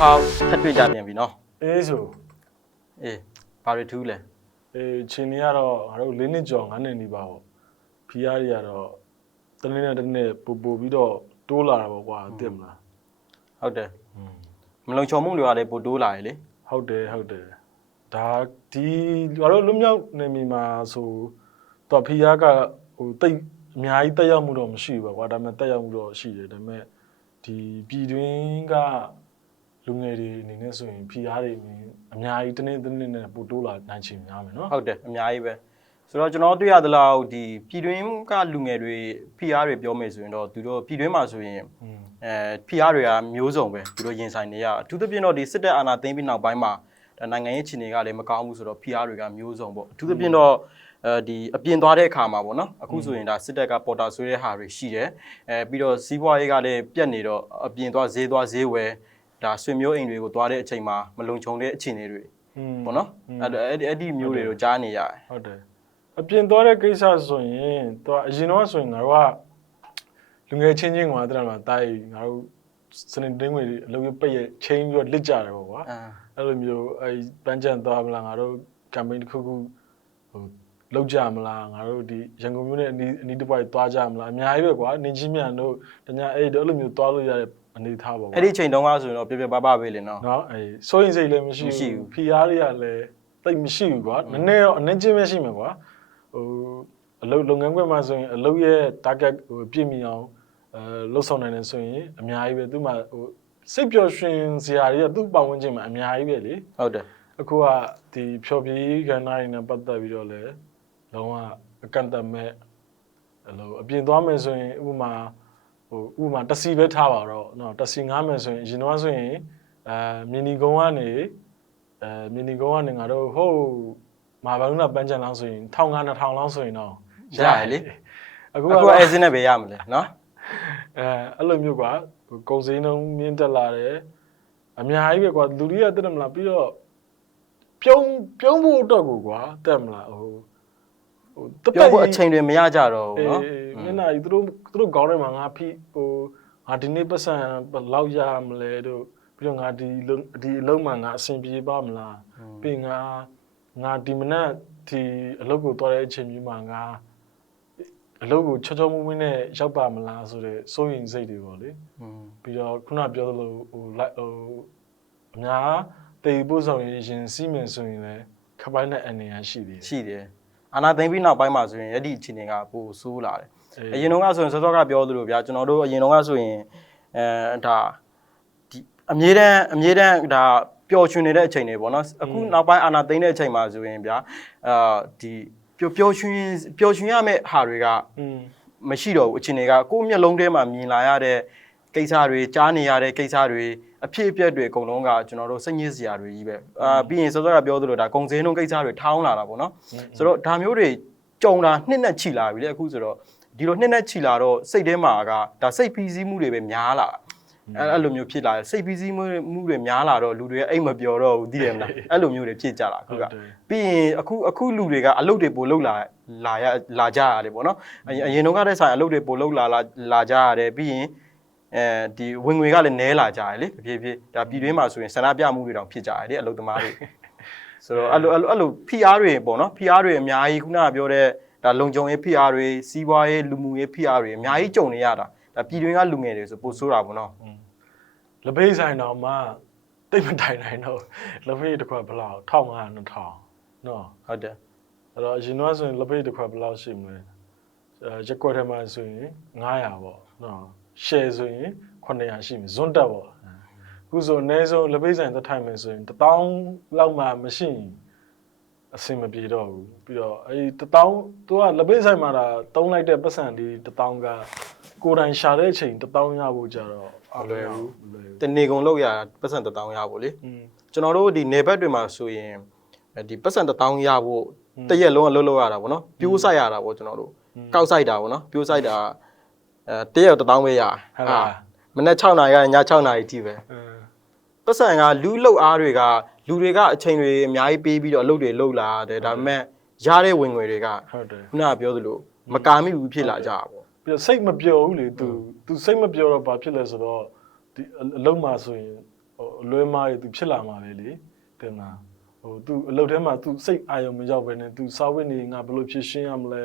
ဟုတ်ထပ်တွေ့ကြပြန်ပြီနော်အေးဆိုအေးဘာတွေထူးလဲအေးချင်းနေကတော့ငါတို့၄နှစ်ကျော်၅နှစ်နေပါပေါ့ဖီးယားတွေကတော့တနေ့နဲ့တနေ့ပူပူပြီးတော့တိုးလာတာပေါ့ကွာသိမလားဟုတ်တယ်မလုံချုံမှုတွေကလည်းပိုတိုးလာရလေဟုတ်တယ်ဟုတ်တယ်ဒါဒီငါတို့လွတ်မြောက်နေမီမှာဆိုတော့ဖီးယားကဟိုတိတ်အများကြီးတက်ရောက်မှုတော့မရှိဘူးပေါ့ကွာဒါပေမဲ့တက်ရောက်မှုတော့ရှိတယ်ဒါပေမဲ့ဒီပြည်တွင်းက လူငယ်တွေအနေနဲ့ဆိုရင်ဖီးယားတွေအများကြီးတနေ့တနေ့နဲ့ပိုတိုးလာနိုင်ချင်များမယ်နော်ဟုတ်တယ်အများကြီးပဲဆိုတော့ကျွန်တော်တွေ့ရသလောက်ဒီပြည်တွင်းကလူငယ်တွေ PR တွေပြောမယ်ဆိုရင်တော့သူတို့ပြည်တွင်းမှာဆိုရင်อืมအဲ PR တွေကမျိုးစုံပဲသူတို့ရင်ဆိုင်နေရအထူးသဖြင့်တော့ဒီစစ်တပ်အာဏာသိမ်းပြီးနောက်ပိုင်းမှာဒါနိုင်ငံရေးအခြေအနေကလည်းမကောင်းဘူးဆိုတော့ PR တွေကမျိုးစုံပေါ့အထူးသဖြင့်တော့အဲဒီအပြင်သွားတဲ့အခါမှာပေါ့နော်အခုဆိုရင်ဒါစစ်တပ်ကပေါ်တာဆွေးတဲ့ဟာတွေရှိတယ်အဲပြီးတော့စီးပွားရေးကလည်းပြတ်နေတော့အပြင်သွားဈေးသွားဈေးဝယ် ဒါဆွေမျိုးအိမ်တွေကိုသွားတဲ့အချိန်မှာမလုံခြုံတဲ့အခြေအနေတွေ อืม ပေါ့နော်အဲ့ဒါအဲ့ဒီအဲ့ဒီမျိုးတွေတော့ကြားနေရတယ် ဟုတ်တယ်အပြင်သွားတဲ့ကိစ္စဆိုရင်တော့အရင်တော့ဆိုရင်ငါတို့ကလူငယ်ချင်းချင်းကတည်းကမှတားငါတို့စနေတင်းငွေအလုပ်ရပိတ်ရချင်းပြီးတော့လစ်ကြတယ်ပေါ့ကွာ အာ အဲ့လိုမျိုးအဲပန်းချန်သွားမလားငါတို့ campaign တစ်ခုခုဟိုလောက်ကြမလားငါတို့ဒီရန်ကုန်မြို့နဲ့အနီးအနီးတစ်ပွိုက်သွားကြမလားအများကြီးပဲကွာနေချင်းမြန်တို့တ냐အဲ့တော့အဲ့လိုမျိုးသွားလို့ရတဲ့ အနေထားပေါ့ကွာအဲ့ဒီချိန်တုန်းကဆိုရင်တော့ပြပြပပပဲလေနော်နော်အဲစိုးရင်စိတ်လည်းမရှိမရှိဘူးဘူးဖီအားတွေကလည်းတိတ်မရှိဘူးကွာနည်းနည်းတော့အနှင်းချင်းပဲရှိမှာကွာဟိုအလုပ်လုပ်ငန်းခွင်မှာဆိုရင်အလုပ်ရဲ့ target ဟိုပြည့်မီအောင်အဲလှုပ်ဆောင်နိုင်တယ်ဆိုရင်အများကြီးပဲသူမှဟိုစိတ်ပျော်ရွှင်စရာတွေကသူ့ပတ်ဝန်းကျင်မှာအများကြီးပဲလေဟုတ်တယ်အခုကဒီဖြော်ပြရေးကဏ္ဍတွေနဲ့ပတ်သက်ပြီးတော့လည်းလုံးဝအကန့်အသတ်မဲ့အလိုအပြင်သွားမယ်ဆိုရင်ဥပမာ ဟိုဥပမာတစီပဲထားပါတော့နော်တစီ9မယ်ဆိုရင်အရင်တော့ဆိုရင်အဲမီနီကုံကနေအဲမီနီကုံကနေငါတို့ဟုတ်မာဘာလုံးကပန်းချန်လောင်းဆိုရင်1500 2000လောင်းဆိုရင်တော့ရရလေအခုကအဲစင်းနဲ့ပဲရမလဲနော်အဲအဲ့လိုမျိုးကကုံစင်းလုံးမြင့်တက်လာတယ်အများကြီးပဲကွာလူတွေကတက်တယ်မလားပြီးတော့ပြုံးပြုံးဖို့အတွက်ကိုကွာတက်မလားဟို ဟိုတပြောဖို့အချိန်တွေမရကြတော့ဘူးအေးနော်မျက်နှာကြီးသူတို့သူတို့ခေါင်းထဲမှာငါဖိဟိုငါဒီနေ့ပတ်စံဘယ်လောက်ရမလဲတို့ပြီးတော့ငါဒီလုံဒီအလုံးမှာငါအဆင်ပြေပါမလားပြီးငါငါဒီမနက်ဒီအလုပ်ကိုသွားတဲ့အချိန်မျိုးမှာငါအလုပ်ကိုချောချောမွေ့မွေ့နဲ့ရောက်ပါမလားဆိုတဲ့စိုးရင်စိတ်တွေပေါ့လေอืมပြီးတော့ခုနပြောသလိုဟိုလိုက်ဟိုအများတေပို့ဆောင်ရင်ရင်စီးမယ်ဆိုရင်လည်းခပ်ပိုင်းနဲ့အနေရရှိသေးတယ်ရှိတယ် အာနာသိမ့်ပြီးနောက်ပိုင်းမှာဆိုရင်အဲ့ဒီအခြေအနေကပိုဆိုးလာတယ်အေးအရင်တော့ကဆိုရင်စောစောကပြောသလိုဗျာကျွန်တော်တို့အရင်တော့ကဆိုရင်အဲဒါဒီအမြဲတမ်းအမြဲတမ်းဒါပျော်ရွှင်နေတဲ့အချိန်တွေပေါ့နော်အခုနောက်ပိုင်းအာနာသိမ့်တဲ့အချိန်မှာဆိုရင်ဗျာအာဒီပျော်ပျော်ရွှင်ပျော်ရွှင်ရမယ့်ဟာတွေကอืมမရှိတော့ဘူးအခြေအနေကကိုယ့်မျက်လုံးထဲမှာမြင်လာရတဲ့ကိစ္စတွေကြားနေရတဲ့ကိစ္စတွေ အဖြစ်အပျက်တွေအကုန်လုံးကကျွန်တော်တို့စိတ်ညစ်စရာတွေကြီးပဲအာပြီးရင်စောစောကပြောသလိုဒါကုံစင်းလုံးကိစ္စတွေထောင်းလာတာပေါ့နော်ဆိုတော့ဒါမျိုးတွေကြုံတာနှစ်နဲ့ချီလာပြီလေအခုဆိုတော့ဒီလိုနှစ်နဲ့ချီလာတော့စိတ်ထဲမှာကဒါစိတ်ပီးစည်းမှုတွေပဲများလာအဲ့အဲ့လိုမျိုးဖြစ်လာတယ်စိတ်ပီးစည်းမှုမှုတွေများလာတော့လူတွေအိတ်မပြောတော့ဘူးသိတယ်မလားအဲ့လိုမျိုးတွေဖြစ်ကြတာအခုကဟုတ်တယ်ပြီးရင်အခုအခုလူတွေကအလုပ်တွေပို့လုပ်လာလာရလာကြရတယ်ပေါ့နော်အရင်အရင်တော့ကတည်းကဆိုင်အလုပ်တွေပို့လုပ်လာလာလာကြရတယ်ပြီးရင် အဲဒီဝင်ငွေကလည်းနည်းလာကြတယ်လေတဖြည်းဖြည်းဒါပြည်တွင်းမှာဆိုရင်ဆန္ဒပြမှုတွေတောင်ဖြစ်ကြရတယ်လေအလုပ်သမားတွေဆိုတော့အဲ့လိုအဲ့လိုအဲ့လို PR တွေပေါ့နော် PR တွေအများကြီးခုနကပြောတဲ့ဒါလုံခြုံရေး PR တွေစီးပွားရေးလူမှုရေး PR တွေအများကြီးကြုံနေရတာဒါပြည်တွင်းကလူငယ်တွေဆိုပိုဆိုးတာပေါ့နော်လပိတ်ဆိုင်တော်မှာတိတ်မတိုင်နိုင်တော့လပိတ်တစ်ခွက်ဘယ်လောက်1500 2000နော်ဟုတ်တယ်အဲ့တော့အရင်တော့ဆိုရင်လပိတ်တစ်ခွက်ဘယ်လောက်ရှိမလဲအဲရက်ကွက်ထဲမှာဆိုရင်900ပေါ့နော် share ဆိုရင်900ရှိမယ်ဇွန်းတက်ပေါ့အခုဆိုအနည်းဆုံးလပိတ်ဆိုင်တစ်ထိုင်မယ်ဆိုရင်1000လောက်မှမရှိရင်အဆင်မပြေတော့ဘူးပြီးတော့အဲဒီ1000သူကလပိတ်ဆိုင်မှာဒါတုံးလိုက်တဲ့ပတ်စံဒီ1000ကကိုယ်တိုင်ရှာတဲ့အချိန်1000ရဖို့ကြတော့အလွယ်ဘူးမလွယ်ဘူးတနေကုန်လောက်ရပတ်စံတစ်တောင်းရဖို့လေอืมကျွန်တော်တို့ဒီနေဘက်တွေမှာဆိုရင်ဒီပတ်စံတစ်တောင်းရဖို့တရက်လုံးအလုပ်လုပ်ရတာဗောနော်ပြိုးဆိုင်ရတာဗောကျွန်တော်တို့ကောက်ဆိုင်တာဗောနော်ပြိုးဆိုင်တာ အဲတရက်တစ်တောင်းပဲရဟုတ်လားမနေ့6နာရီကနေည6နာရီထိပဲအင်းပတ်စံကလူလုတ်အားတွေကလူတွေကအချိန်တွေအများကြီးပေးပြီးတော့အလုပ်တွေလုပ်လာတယ်ဒါပေမဲ့ရတဲ့ဝင်ငွေတွေကဟုတ်တယ်ခုနကပြောသလိုမကာမိဘူးဖြစ်လာကြတာဗောပြီးတော့စိတ်မပျော်ဘူးလေ तू तू စိတ်မပျော်တော့ဘာဖြစ်လဲဆိုတော့ဒီအအလုံးမှာဆိုရင်ဟိုအလွဲမားတွေသူဖြစ်လာမှာပဲလေတင်မလားဟိုသူအလုပ်ထဲမှာသူစိတ်အာရုံမရောက်ဘဲနဲ့သူစာဝတ်နေငါဘယ်လိုဖြစ်ရှင်းရမလဲ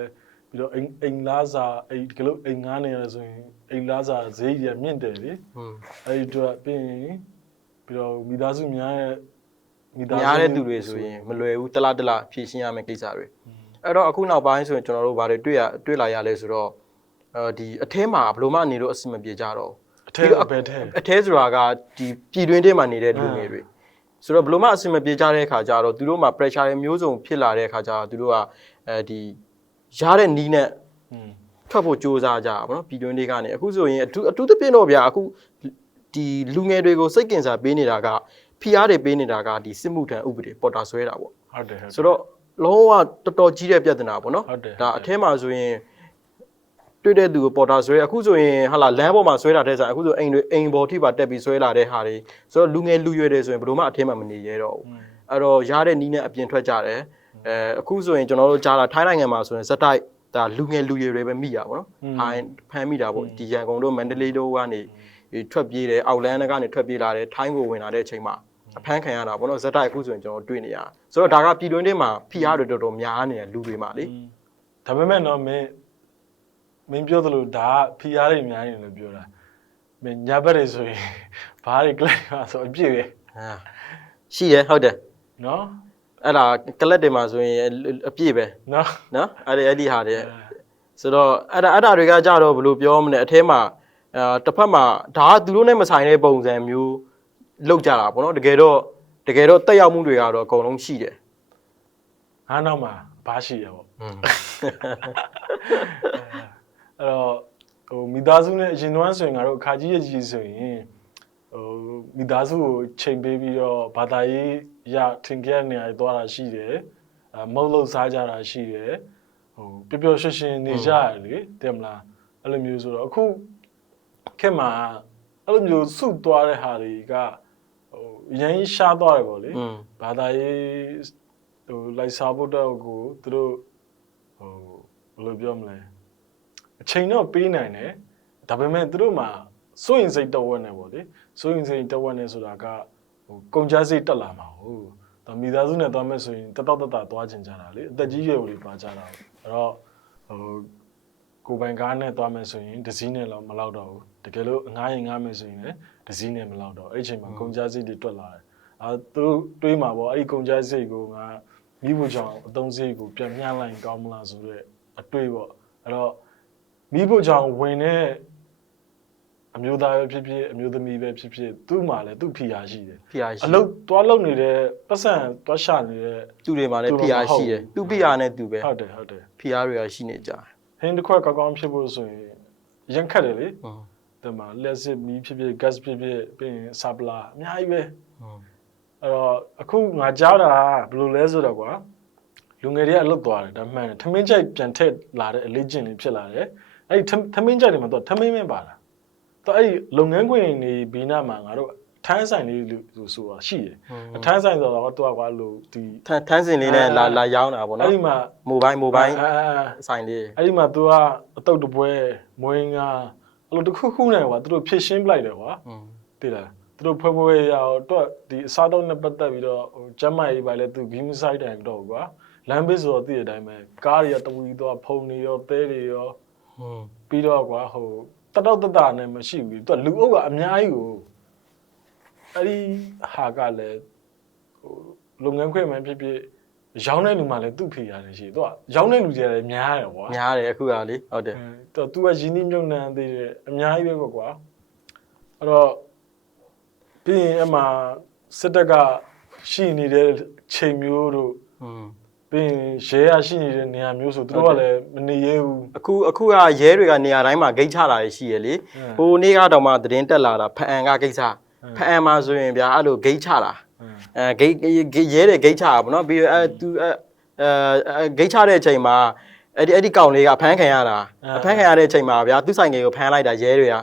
ပြီးတော့အိမ်အိမ်လားစာအိမ်ဒီလိုအိမ်ငားနေရဆိုရင်အိမ်လားစာဈေးကြီးမြင့်တယ်လေอืมအဲ့ဒီတော့ပြီးရင်ပြီးတော့မိသားစုများရဲ့မိသားစုများတဲ့သူတွေဆိုရင်မလွယ်ဘူးတလားတလားဖြည့်ရှင်းရမယ့်ကိစ္စတွေအဲ့တော့အခုနောက်ပိုင်းဆိုရင်ကျွန်တော်တို့ဘာတွေတွေ့ရတွေ့လာရလဲဆိုတော့အဲဒီအထဲမှာဘယ်လိုမှနေလို့အဆင်မပြေကြတော့ဘူးအထက်အပဲထဲအထဲဆိုတာကဒီပြည်တွင်းထဲမှာနေတဲ့လူငယ်တွေဆိုတော့ဘယ်လိုမှအဆင်မပြေကြတဲ့အခါကျတော့သူတို့မှာ pressure တွေမျိုးစုံဖြစ်လာတဲ့အခါကျတော့သူတို့ကအဲဒီ ရတဲ့နီးနဲ့ထွက်ဖို့စ조사ကြတာပေါ့နော်ပြည်တွင်းလေးကနေအခုဆိုရင်အထူးအထူးသဖြင့်တော့ဗျာအခုဒီလူငယ်တွေကိုစိတ်ကင်စာပေးနေတာကဖိအားတွေပေးနေတာကဒီစစ်မှုထမ်းဥပဒေပေါ်တာဆွဲတာပေါ့ဟုတ်တယ်ဆိုတော့လုံးဝတော်တော်ကြီးတဲ့ပြဿနာပေါ့နော်ဒါအထဲမှာဆိုရင်တွေ့တဲ့သူကိုပေါ်တာဆွဲအခုဆိုရင်ဟာလာလမ်းပေါ်မှာဆွဲတာတဲ့ဆိုင်အခုဆိုအိမ်တွေအိမ်ပေါ်ထိပါတက်ပြီးဆွဲလာတဲ့ဟာတွေဆိုတော့လူငယ်လူရွယ်တွေဆိုရင်ဘယ်လိုမှအထဲမှာမနေရတော့ဘူးအဲ့တော့ရတဲ့နီးနဲ့အပြင်ထွက်ကြတယ် အဲအခုဆိုရင်ကျွန်တော်တို့ကြားတာထိုင်းနိုင်ငံမှာဆိုရင်ဇက်တိုက်ဒါလူငယ်လူရွယ်တွေပဲမိတာပေါ့နော်ထိုင်းဖမ်းမိတာပေါ့ဒီရန်ကုန်တို့မန္တလေးတို့ကနေထွက်ပြေးတယ်အောက်လန်းကနေထွက်ပြေးလာတယ်ထိုင်းကိုဝင်လာတဲ့အချိန်မှာအဖမ်းခံရတာပေါ့နော်ဇက်တိုက်အခုဆိုရင်ကျွန်တော်တွေ့နေရဆိုတော့ဒါကပြည်တွင်းထဲမှာဖိအားတွေတော်တော်များနေတဲ့လူတွေမှာလေဒါပေမဲ့တော့မင်းမင်းပြောသလိုဒါကဖီအားတွေအများကြီးလို့ပြောတာမင်းညာဘက်တွေဆိုရင်ဘာတွေကလပ်မှာဆိုအပြည့်ပဲဟာရှိတယ်ဟုတ်တယ်နော် အဲ့ဒါကလပ်တွေမှာဆိုရင်အပြည့်ပဲနော်နော်အဲ့ဒီအဲ့ဒီဟာတွေဆိုတော့အဲ့ဒါအဲ့ဒါတွေကကြတော့ဘယ်လိုပြောမလဲအထဲမှာအဲတစ်ဖက်မှာဒါကသူတို့နဲ့မဆိုင်တဲ့ပုံစံမျိုးလောက်ကြတာပေါ့နော်တကယ်တော့တကယ်တော့တက်ရောက်မှုတွေကတော့အကုန်လုံးရှိတယ်အားနောက်မှာဘာရှိရပေါ့အဲ့တော့ဟိုမိသားစုနဲ့အရင်တုန်းကဆိုရင်ငါတို့အခါကြီးရကြီးဆိုရင်ဟိုမိသားစုကိုချိန်ပေးပြီးတော့ဘာသာရေး ရထင်ခဲ့တဲ့နေရာတွေသွားတာရှိတယ်အမုတ်လို့စားကြတာရှိတယ်ဟိုပျော်ပျော်ရွှင်ရွှင်နေကြရတယ်လေတဲ့မလားအဲ့လိုမျိုးဆိုတော့အခုခေတ်မှာအဲ့လိုမျိုးစုသွားတဲ့ဟာတွေကဟိုအရင်ရှားသွားတယ်ပေါ့လေอืมဘာသာရေးဟိုလိုက်စားဖို့တော့ကိုသူတို့ဟိုဘယ်လိုပြောမလဲအချိန်တော့ပေးနိုင်တယ်ဒါပေမဲ့သူတို့မှာစိုးရင်စိတ်တက်ဝက်နေပေါ့လေစိုးရင်စိတ်တက်ဝက်နေဆိုတာက ဟိုကုန်ကြစိတ်တက်လာမှာဟုတ်ဒါမိသားစုနဲ့သွားမယ်ဆိုရင်တက်တော့တက်တာသွားချင်ကြတာလေအသက်ကြီးရွယ်တွေသွားကြတာအဲ့တော့ဟိုကိုယ်ပိုင်ကားနဲ့သွားမယ်ဆိုရင်ဒဇီးနဲ့တော့မလောက်တော့ဘူးတကယ်လို့ငားရင်ငားမယ်ဆိုရင်လည်းဒဇီးနဲ့မလောက်တော့အဲ့ဒီအချိန်မှာကုန်ကြစိတ်တွေတွက်လာတယ်အဲသူတို့တွေးမှာပေါ့အဲ့ဒီကုန်ကြစိတ်ကိုငါမိဖို့ကြောင့်အသုံးစိတ်ကိုပြန်မျှလိုက်ကောင်းမလားဆိုတော့အတွေးပေါ့အဲ့တော့မိဖို့ကြောင့်ဝင်တဲ့ အမျိုးသားပဲဖြစ်ဖြစ်အမျိုးသမီးပဲဖြစ်ဖြစ်သူ့မှာလည်းသူ့ဖီယာရှိတယ်ဖီယာရှိအလုပ်သွားလုပ်နေတဲ့ပတ်စံသွားရှာနေတဲ့သူတွေမှာလည်းဖီယာရှိတယ်သူ့ဖီယာနဲ့သူပဲဟုတ်တယ်ဟုတ်တယ်ဖီယာတွေကရှိနေကြတယ်ဟင်းတစ်ခွက်ကောင်းကောင်းဖြစ်ဖို့ဆိုရင်ရန်ခတ်တယ်လေဟုတ်တယ်မှာလက်စစ်မီးဖြစ်ဖြစ် gas ဖြစ်ဖြစ်ပြီးရင် supply အများကြီးပဲဟုတ်အဲ့တော့အခုငါကြားတာဘယ်လိုလဲဆိုတော့ကွာလူငယ်တွေကအလွတ်သွားတယ်ဒါမှန်တယ်ထမင်းကြိုက်ပြန်ထက်လာတဲ့အလေးကျင့်တွေဖြစ်လာတယ်အဲ့ဒီထမင်းကြိုက်တွေမှာသူကထမင်းမင်းပါတာ တော့အဲ့ဒီလုပ်ငန်းခွင်နေဘီနာမှာငါတို့ထန်းဆိုင်လေးလို့ဆိုတာရှိတယ်အထန်းဆိုင်ဆိုတော့သူကကွာလို့ဒီထန်းထန်းစင်လေးနဲ့လာလာရောင်းတာပေါ့နော်အဲ့ဒီမှာမိုဘိုင်းမိုဘိုင်းဆိုင်လေးအဲ့ဒီမှာသူကအတုတ်တပွဲမွင်းကားအဲ့လိုတစ်ခုခုနဲ့ကွာသူတို့ဖြည့်ရှင်းပလိုက်တယ်ကွာသိလားသူတို့ဖွဲဖွဲရအောင်တော့ဒီအစားတော့နဲ့ပတ်သက်ပြီးတော့ဟိုကျမ်းမာရေးပါလဲသူဂိမ်းဆိုင်တိုင်တော့ကွာလမ်းဘေးဆိုတော့သိတဲ့အတိုင်းပဲကားတွေရတဝီတော့ဖုန်တွေရောသဲတွေရောပြီးတော့ကွာဟို တတော့တတနဲ့မရှိဘူးသူကလူအုပ်ကအများကြီးကိုအဲ့ဒီဟာကလည်းဟိုလုပ်ငန်းခွင့်မှဖြစ်ဖြစ်ရောင်းတဲ့လူမှလည်းသူ့ဖေရတယ်ရှိသူကရောင်းတဲ့လူတွေလည်းများတယ်ကွာ များတယ်အခုကလေဟုတ်တယ် တော့ तू ကရင်းနှီးမြုပ်နှံသေးတယ်အများကြီးပဲပေါ့ကွာအဲ့တော့ပြီးရင်အမှစစ်တပ်ကရှိနေတဲ့ချိန်မျိုးတို့ อืม ပြီးရင်ရဲရရှိနေတဲ့နေရာမျိုးဆိုသူတို့ကလည်းမနေရဘူး အခုအခုကရဲတွေကနေရာတိုင်းမှာဂိတ်ချတာရှိရလေဟိုနေ့ကတော့မှသတင်းတက်လာတာဖအံကကိစ္စဖအံမှာဆိုရင်ဗျာအဲ့လိုဂိတ်ချတာအဲဂိတ်ဂိတ်ရဲတဲ့ဂိတ်ချတာပေါ့နော်ပြီးတော့အဲသူအဲအဲဂိတ်ချတဲ့အချိန်မှာအဲ့ဒီအဲ့ဒီကောင်လေးကဖမ်းခံရတာအဖမ်းခံရတဲ့အချိန်မှာဗျာသူ့ဆိုင်ငယ်ကိုဖမ်းလိုက်တာရဲတွေက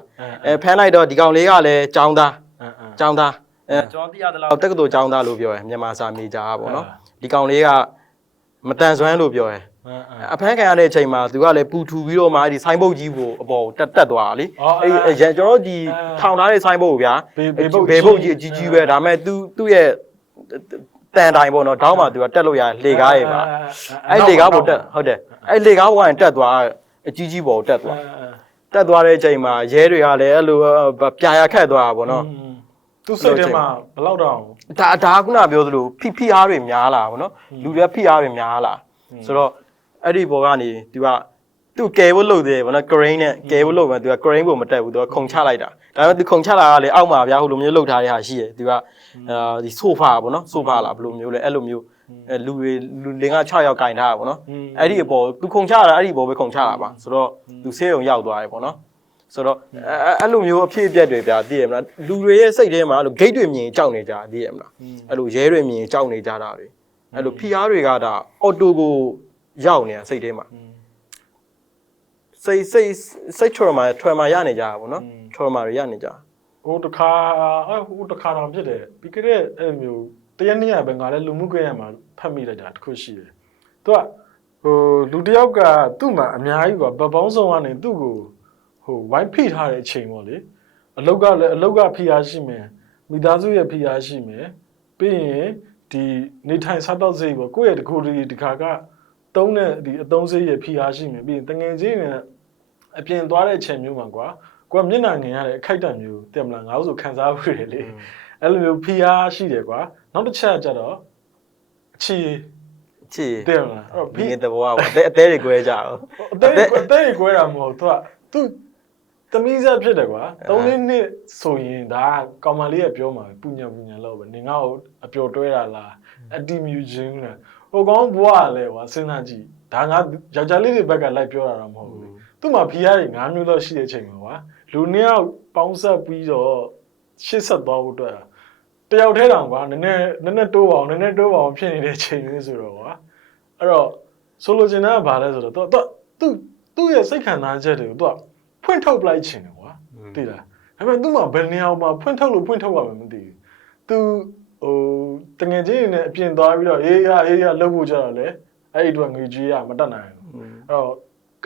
အဲဖမ်းလိုက်တော့ဒီကောင်လေးကလည်းចောင်းသား အင်းအင်း ចောင်းသားအဲကျွန်တော်သိရသလောက်တက္ကသိုလ်ចောင်းသားလို့ပြောရယ်မြန်မာစာမေဂျာပေါ့နော်ဒီကောင်လေးက မတန်ဆွမ်းလို့ပြောရယ်အဲအဲအဖမ်းခံရတဲ့အချိန်မှာသူကလည်းပူထူပြီးတော့မှအဲ့ဒီဆိုင်းဘုတ်ကြီးကိုအပေါ်ကိုတက်တက်သွားတာလေအော်အဲအဲ့အဲ့ကျွန်တော်တို့ဒီအဲထောင်ထားတဲ့ဆိုင်းဘုတ်ကိုဗျာဘေဘေဘုတ်ဘေဘုတ်ကြီးအကြီးကြီးပဲဒါပေမဲ့သူသူ့ရဲ့တန်တိုင်ပေါ့နော်တောင်းမှသူကတက်လို့ရလေကားရေပါအဲ့လေကားပေါ်တက်ဟုတ်တယ်အဲ့လေကားပေါ်ကတက်သွားအကြီးကြီးပေါ်တက်သွားတက်သွားတဲ့အချိန်မှာရဲတွေကလည်းအဲ့လိုပြာရခတ်သွားတာပေါ့နော် သူစိတ်ထဲမှာဘယ်လောက်တော့ဒါဒါကခုနပြောသလိုဖိဖိအားတွေများလာဗောနော်လူတွေဖိအားတွေများလာဆိုတော့အဲ့ဒီဘောကနေသူကသူကယ်ဖို့လုပ်သေးတယ်ဗောနော် crane နဲ့ကယ်ဖို့လုပ်မှသူက crane ပုံမတက်ဘူးသူကခုံချလိုက်တာဒါပေမဲ့သူခုံချလာတာလေအောက်မှာဗျာဟိုလိုမျိုးလှုပ်ထားတဲ့ဟာရှိတယ်သူကအာဒီ sofa ဗောနော် sofa လားဘယ်လိုမျိုးလဲအဲ့လိုမျိုးအဲလူတွေလူလင်က6ယောက်ကင်ထားတာဗောနော်အဲ့ဒီအပေါ်သူခုံချတာအဲ့ဒီဘောပဲခုံချတာပါဆိုတော့သူဆေးရုံရောက်သွားတယ်ဗောနော် ဆိုတော့အဲအဲ့လိုမျိုးအဖြစ်အပျက်တွေဗျာသိရမလားလူတွေရဲ့စိတ်ထဲမှာအဲ့လို gate တွေမြင်ကြောက်နေကြသိရမလားအဲ့လိုရဲတွေမြင်ကြောက်နေကြတာတွေအဲ့လိုဖိအားတွေကဒါအော်တိုကိုရောက်နေတာစိတ်ထဲမှာစိတ်စိတ်စိတ် trauma trauma ရနေကြတာပေါ့နော် trauma တွေရနေကြတာဟိုတခါအဲဟိုတခါတော့ဖြစ်တယ်ပြီးခဲ့တဲ့အဲ့မျိုးတရက်နေ့ကပဲငါလည်းလူမှုကွန်ရက်မှာဖတ်မိလိုက်တာတစ်ခုရှိတယ်သူကဟိုလူတစ်ယောက်ကသူ့မှာအများကြီးကဗပေါင်းဆောင်ကနေသူ့ကိုဟို ဝိုင်းဖိထားတဲ့အချိန်ပေါ့လေအလုတ်ကလည်းအလုတ်ကဖိအားရှိမယ်မိသားစုရဲ့ဖိအားရှိမယ်ပြီးရင်ဒီနေထိုင်စားတော့စိတ်ပေါ့ကိုယ့်ရဲ့တကူဒီဒီခါကတုံးတဲ့ဒီအသုံးစိတ်ရဲ့ဖိအားရှိမယ်ပြီးရင်တငယ်ချင်းနဲ့အပြင်သွားတဲ့အချိန်မျိုးမှာကွာကိုကမျက်နှာငင်ရတဲ့အခိုက်အတန့်မျိုးတင်မလားငါတို့ဆိုခံစားဘူးလေလေအဲ့လိုမျိုးဖိအားရှိတယ်ကွာနောက်တစ်ချက်ကကြတော့အချီချစ်တင်မလားအဲ့တော့ဒီဖိနေ့တဘောကအသေးအသေးတွေကွဲကြအောင်အသေးအသေးကွဲတာမဟုတ်သူကသူ သမီးဆက်ဖြစ်တယ်ကွာ၃လေးနှစ်ဆိုရင်ဒါကောင်မလေးကပြောမှာပူညာပူညာလောက်ပဲနေငါ့ကိုအပျော်တွဲတာလားအတီမြူချင်းလားဟိုကောင်ဘွားကလည်းကွာစဉ်းစားကြည့်ဒါငါယောက်ျားလေးတွေဘက်ကလိုက်ပြောတာတော့မဟုတ်ဘူးသူ့မှာဖီးယားတွေ၅မျိုးလောက်ရှိတဲ့အချိန်မှာကွာလူနှစ်ယောက်ပေါင်းဆက်ပြီးတော့ရှစ်ဆက်သွားဖို့အတွက်တယောက်ထဲတောင်ကွာနည်းနည်းနည်းနည်းတိုးပါအောင်နည်းနည်းတိုးပါအောင်ဖြစ်နေတဲ့ချိန်မျိုးဆိုတော့ကွာအဲ့တော့ဆိုလိုချင်တာကဘာလဲဆိုတော့သူသူသူ့ရဲ့စိတ်ခံစားချက်တွေကိုသူက ဖွင့်ထုတ်ပလိုက်ချင်တယ်ကွာသိလားဒါပေမဲ့သူ့မှာဘယ်နေရာမှာဖွင့်ထုတ်လို့ဖွင့်ထုတ်ရမှာမသိဘူးသူဟိုတငယ်ချင်းတွေနဲ့အပြင်သွားပြီးတော့အေးရအေးရလှုပ်ဖို့ကြတော့လေအဲ့ဒီအတွက်ငွေကြီးရမတက်နိုင်ဘူးအဲ့တော့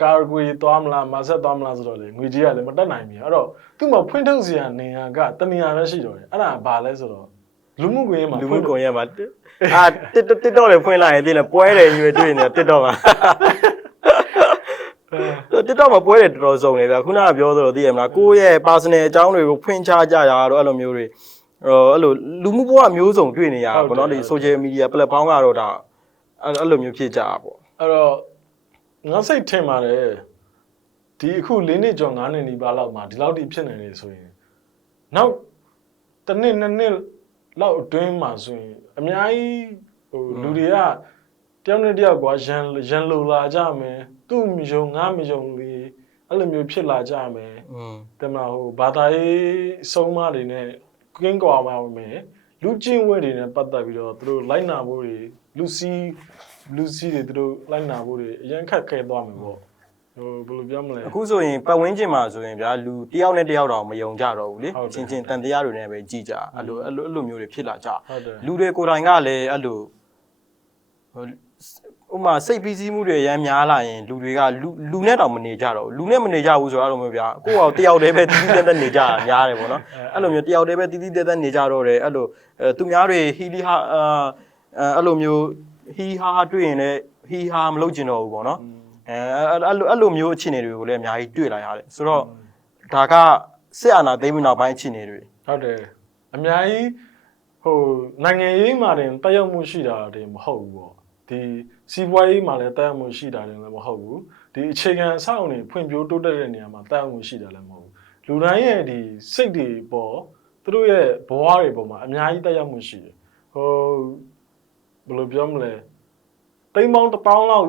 ကာကွေသွားမလားမဆက်သွားမလားဆိုတော့လေငွေကြီးကလည်းမတက်နိုင်ဘူးအဲ့တော့သူ့မှာဖွင့်ထုတ်စရာနေရာကတနေရာပဲရှိတော့တယ်အဲ့ဒါဘာလဲဆိုတော့လူမှုကွန်ရက်မှာလူမှုကွန်ရက်မှာအာတစ်တစ်တော့တွေဖွင့်လိုက်ရင်သိတယ်ပွဲတယ်ရွေတွေ့နေတစ်တော့မှာ တစ်တော့မှာပွဲတယ်တော်တော်စုံနေဗျခုနကပြောသလိုသိရမလားကိုယ့်ရဲ့ personal အကြောင်းတွေကိုဖွင့်ချကြရတော့အဲ့လိုမျိုးတွေအဲ့လိုလူမှုဘဝမျိုးစုံတွေ့နေရတာပေါ့နော်ဒီ social media platform ကတော့ဒါအဲ့လိုမျိုးဖြစ်ကြတာပေါ့အဲ့တော့ငါစိတ်ထင်ပါတယ်ဒီအခု၄နှစ်ကျော်၅နှစ်နီးပါးလောက်မှာဒီလောက်ထိဖြစ်နေနေဆိုရင်နောက်တစ်နှစ်နှစ်နှစ်လောက်အတွင်းမှာဆိုရင်အများကြီးဟိုလူတွေက တယောက်နဲ့တယောက်ကွာရန်ရန်လိုလာကြမယ်သူ့မယုံငါမယုံလေအဲ့လိုမျိုးဖြစ်လာကြမယ်อืมတမဟိုဘာသာရေးဆုံးမတွေနဲ့ကင်းကွာမှာမယ်လူချင်းဝဲတွေနဲ့ပတ်သက်ပြီးတော့သူတို့လိုက်နာဖို့တွေလူစီလူစီတွေသူတို့လိုက်နာဖို့တွေအရင်ခက်ခဲသွားမယ်ပေါ့ဟိုဘယ်လိုပြောမလဲအခုဆိုရင်ပတ်ဝန်းကျင်မှာဆိုရင်ဗျာလူတယောက်နဲ့တယောက်တော့မယုံကြတော့ဘူးလေဟုတ်တယ်ချင်းချင်းတန်တရားတွေနဲ့ပဲကြည်ကြအဲ့လိုအဲ့လိုအဲ့လိုမျိုးတွေဖြစ်လာကြဟုတ်တယ်လူတွေကိုယ်တိုင်ကလည်းအဲ့လိုဟို ဥပမာစိတ်ပီးစည်းမှုတွေရမ်းများလာရင်လူတွေကလူလူနဲ့တောင်မနေကြတော့ဘူးလူနဲ့မနေကြဘူးဆိုတော့အဲ့လိုမျိုးဗျာကိုယ့်ဟာတယောက်တည်းပဲတီးတီးတက်တက်နေကြတာများတယ်ပေါ့နော်အဲ့လိုမျိုးတယောက်တည်းပဲတီးတီးတက်တက်နေကြတော့တယ်အဲ့လိုအဲသူများတွေဟီလီဟာအာအဲ့လိုမျိုးဟီဟာတွေ့ရင်လည်းဟီဟာမလုပ်ကျင်တော့ဘူးပေါ့နော်အဲအဲ့လိုအဲ့လိုမျိုးအခြေအနေတွေကိုလည်းအများကြီးတွေ့လာရတယ်ဆိုတော့ဒါကစစ်အာဏာသိမ်းပြီးနောက်ပိုင်းအခြေအနေတွေဟုတ်တယ်အများကြီးဟိုနိုင်ငံရေးမှာတင်တက်ရောက်မှုရှိတာတွေမဟုတ်ဘူးပေါ့ ဒီစီးပွားရေးမှာလည်းတက်ရောက်မှုရှိတာတွေလည်းမဟုတ်ဘူးဒီအခြေခံအဆောက်အအုံတွေဖွံ့ဖြိုးတိုးတက်တဲ့နေရာမှာတက်ရောက်မှုရှိတာလည်းမဟုတ်ဘူးလူတိုင်းရဲ့ဒီစိတ်တွေပေါ်သူတို့ရဲ့ဘဝတွေပေါ်မှာအများကြီးတက်ရောက်မှုရှိတယ်ဟိုဘယ်လိုပြောမလဲတိမ်ပေါင်းတစ်ပေါင်းလောက်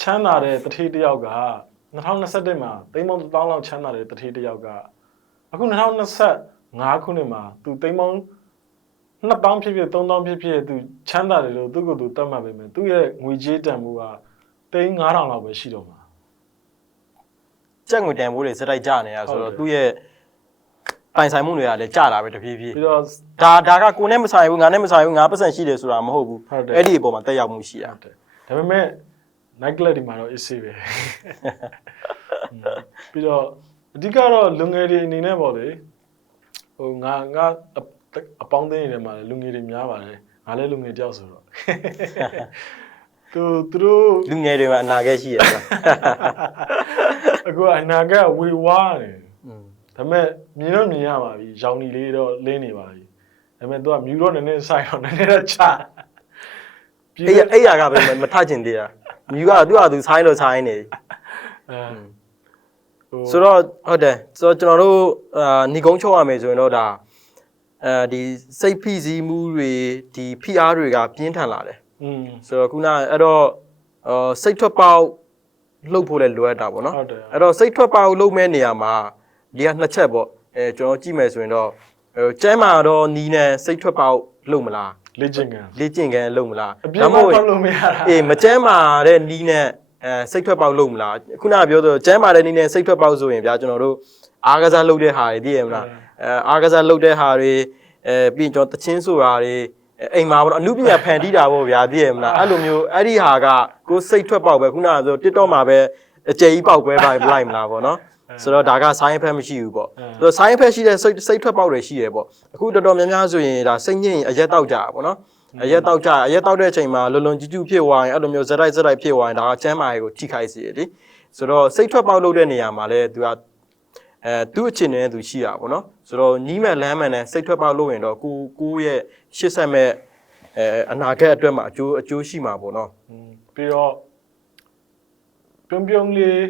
ချမ်းသာတဲ့တတိတစ်ယောက်က2021မှာတိမ်ပေါင်းတစ်ပေါင်းလောက်ချမ်းသာတဲ့တတိတစ်ယောက်ကအခု2025ခုနှစ်မှာသူသိန်းပေါင်း 2000ဖြစ်ဖြစ်3000ဖြစ်ဖြစ်သူချမ်းသာတယ်လို့သူ့ကိုယ်သူတတ်မှတ်ပေမဲ့သူ့ရဲ့ငွေကြေးတန်ဖိုးကသိန်း9000လောက်ပဲရှိတော့မှာကြက်ငွေတန်ဖိုးတွေစက်တိုက်ကြနေရဆိုဟုတ်တော့တယ်သူ့ရဲ့ပိုင်ဆိုင်မှုတွေကလည်းကြတာပဲတဖြည်းဖြည်းပြီးတော့ဒါဒါကကိုနဲ့မဆိုင်ဘူးငါနဲ့မဆိုင်ဘူးငါပတ်စံရှိတယ်ဆိုတာမဟုတ်ဘူးဟုတ်တယ်အဲ့ဒီအပေါ်မှာတက်ရောက်မှုရှိတာဟုတ်တယ်ဒါပေမဲ့ night club ဒီမှာတော့ AC ပဲပြီးတော့အဓိကတော့လူငယ်တွေအနေနဲ့ပေါ့လေဟိုငါငါ အပေါင်းအသင်းတွေထဲမှာလူငယ်တွေများပါတယ်ငါလည်းလူငယ်တယောက်ဆိုတော့သူသူတို့လူငယ်တွေမှာအနာဂတ်ရှိရပါအခုအနာကဝေဝါးတယ်ဒါပေမဲ့မြင်တော့မြင်ရပါပြီရောင်နီလေးတော့လင်းနေပါပြီဒါပေမဲ့သူကမြူတော့နည်းနည်းဆိုင်တော့နည်းနည်းတော့ချပြီးအဲ့ရအဲ့ရကပဲမထချင်သေးတာမြူကသူ့ဟာသူဆိုင်းလို့ဆိုင်းနေအဲဟိုဆိုတော့ဟုတ်တယ်ဆိုတော့ကျွန်တော်တို့အာညီကုန်းချုပ်ရမယ်ဆိုရင်တော့ဒါ အဲဒီစိတ်ဖိစီးမှုတွေဒီဖိအားတွေကပြင်းထန်လာတယ်อืมဆိုတော့ခုနအဲ့တော့အာစိတ်ထွက်ပေါက်လှုပ်ဖို့လည်းလိုအပ်တာပေါ့နော်ဟုတ်တယ်အဲ့တော့စိတ်ထွက်ပေါက်လှုပ်မဲ့နေရာမှာဒီကနှစ်ချက်ပေါ့အဲကျွန်တော်ကြည့်မယ်ဆိုရင်တော့ဟိုကျဲမှာတော့နီးနဲ့စိတ်ထွက်ပေါက်လှုပ်မလားလေ့ကျင့်ကန်လေ့ကျင့်ခန်းလှုပ်မလားအပြည့်မပတ်လို့မရတာအေးမကျဲမာတဲ့နီးနဲ့အဲစိတ်ထွက်ပေါက်လှုပ်မလားခုနကပြောဆိုကျဲမာတဲ့နီးနဲ့စိတ်ထွက်ပေါက်ဆိုရင်ဗျာကျွန်တော်တို့အားကစားလှုပ်တဲ့ဟာတွေသိရမလား အဲအားကစားလှုပ်တဲ့ဟာတွေအဲပြီးရင်ကျွန်တော်တချင်းဆိုတာတွေအဲအိမ်မှာပေါ့နော်အမှုပညာဖန်တီးတာပေါ့ဗျာသိရမလားအဲ့လိုမျိုးအဲ့ဒီဟာကကိုယ်စိတ်ထွက်ပေါက်ပဲခုနကဆို TikTok မှာပဲအကျယ်ကြီးပေါက်ပဲပါလိုက်မလားပေါ့နော်ဆိုတော့ဒါက side effect မရှိဘူးပေါ့ဆိုတော့ side effect ရှိတဲ့စိတ်စိတ်ထွက်ပေါက်တွေရှိတယ်ပေါ့အခုတော်တော်များများဆိုရင်ဒါစိတ်ညစ်ရင်အရက်တောက်ကြတာပေါ့နော်အရက်တောက်ကြအရက်တောက်တဲ့အချိန်မှာလွန်လွန်ကျူးကျူးဖြစ်သွားရင်အဲ့လိုမျိုးဇက်တိုက်ဇက်တိုက်ဖြစ်သွားရင်ဒါကကျမ်းမာရေးကိုထိခိုက်စေတယ်လေဆိုတော့စိတ်ထွက်ပေါက်လုပ်တဲ့နေရာမှာလည်းသူက အဲသူ့အခြေအနေနဲ့သူရှိတာပေါ့နော်ဆိုတော့ညီးမဲ့လမ်းမှန်နဲ့စိတ်ထွက်ပေါက်လုပ်ရင်တော့ကိုကိုရဲ့ရှစ်ဆက်မဲ့အဲအနာဂတ်အတွက်မှာအကျိုးအကျိုးရှိမှာပေါ့နော်อืมပြီးတော့ပြုံးပြုံးလေး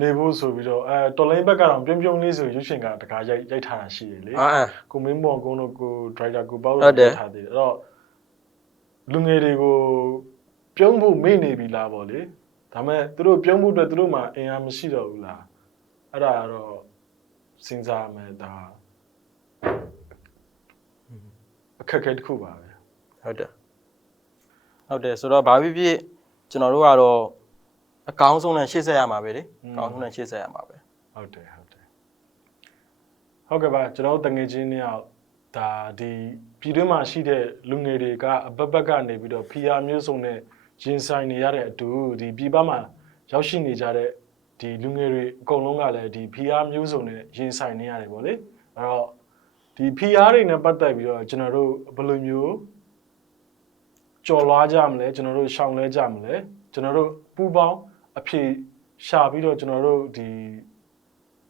နေဖို့ဆိုပြီးတော့အဲတော်လိုင်းဘက်ကတော့ပြုံးပြုံးလေးဆိုရွှေရှင်ကတကားရိုက်ရိုက်ထားတာရှိတယ်လေအာအာကိုမင်းမော်ကုန်းတို့ကိုဒရိုက်တာကိုပေါ့ဟုတ်တယ်ထားသေးတယ်အဲ့တော့လူငယ်တွေကိုပြုံးဖို့မေ့နေပြီလားပေါ့လေဒါမဲ့သူတို့ပြုံးဖို့အတွက်သူတို့မှာအင်အားမရှိတော့ဘူးလား အဲ့ဒါကတော့စဉ်းစားမယ်ဒါအခက်အခဲတစ်ခုပါပဲဟုတ်တယ်ဟုတ်တယ်ဆိုတော့ဘာဖြစ်ဖြစ်ကျွန်တော်တို့ကတော့အကောင်းဆုံးနဲ့ရှေ့ဆက်ရမှာပဲလေအကောင်းဆုံးနဲ့ရှေ့ဆက်ရမှာပဲဟုတ်တယ်ဟုတ်တယ်ဟုတ်ကဲ့ပါကျွန်တော်တို့တငယ်ချင်းတွေအောင်ဒါဒီပြည်တွင်းမှာရှိတဲ့လူငယ်တွေကအပတ်ပတ်ကနေပြီးတော့ဖီယာမျိုးစုံနဲ့ရင်ဆိုင်နေရတဲ့အတူဒီပြည်ပမှာရောက်ရှိနေကြတဲ့ ဒီလူငယ်တွေအကုန်လုံးကလည်းဒီဖီယာမျိုးစုံနဲ့ရင်ဆိုင်နေရတယ်ပေါ့လေအဲ့တော့ဒီဖီယာတွေနဲ့ပတ်သက်ပြီးတော့ကျွန်တော်တို့ဘယ်လိုမျိုးကြော်လွားကြမလဲကျွန်တော်တို့ရှောင်လဲကြမလဲကျွန်တော်တို့ပူပေါင်းအဖြေရှာပြီးတော့ကျွန်တော်တို့ဒီ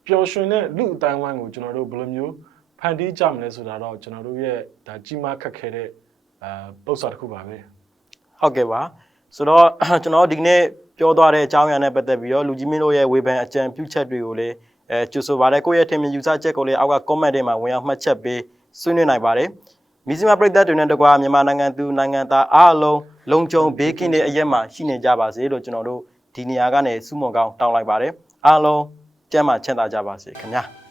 ပျော်ရွှင်တဲ့လူအတိုင်းဝိုင်းကိုကျွန်တော်တို့ဘယ်လိုမျိုးဖန်တီးကြမလဲဆိုတာတော့ကျွန်တော်တို့ရဲ့ဒါကြီးမားခက်ခဲတဲ့အာပု္ပ္ပစာတစ်ခုပါပဲဟုတ်ကဲ့ပါဆိုတော့ကျွန်တော်ဒီကနေ့ပြောသွားတဲ့အကြောင်းအရာနဲ့ပတ်သက်ပြီးတော့လူကြီးမင်းတို့ရဲ့ဝေဖန်အကြံပြုချက်တွေကိုလည်းအဲကြိုဆိုပါရစေကိုယ့်ရဲ့ထင်မြင်ယူဆချက်ကိုလည်းအောက်က comment တွေမှာဝင်ရောက်မှတ်ချက်ပေးဆွေးနွေးနိုင်ပါတယ်မီဇီမာပရိသတ်တွေနဲ့တကွာမြန်မာနိုင်ငံသူနိုင်ငံသားအားလုံးလုံခြုံဘေးကင်းတဲ့အရက်မှာရှိနေကြပါစေလို့ကျွန်တော်တို့ဒီနေရာကနေစုမုံကောင်းတောင်းလိုက်ပါတယ်အားလုံးကျမ်းမာချမ်းသာကြပါစေခင်ဗျာ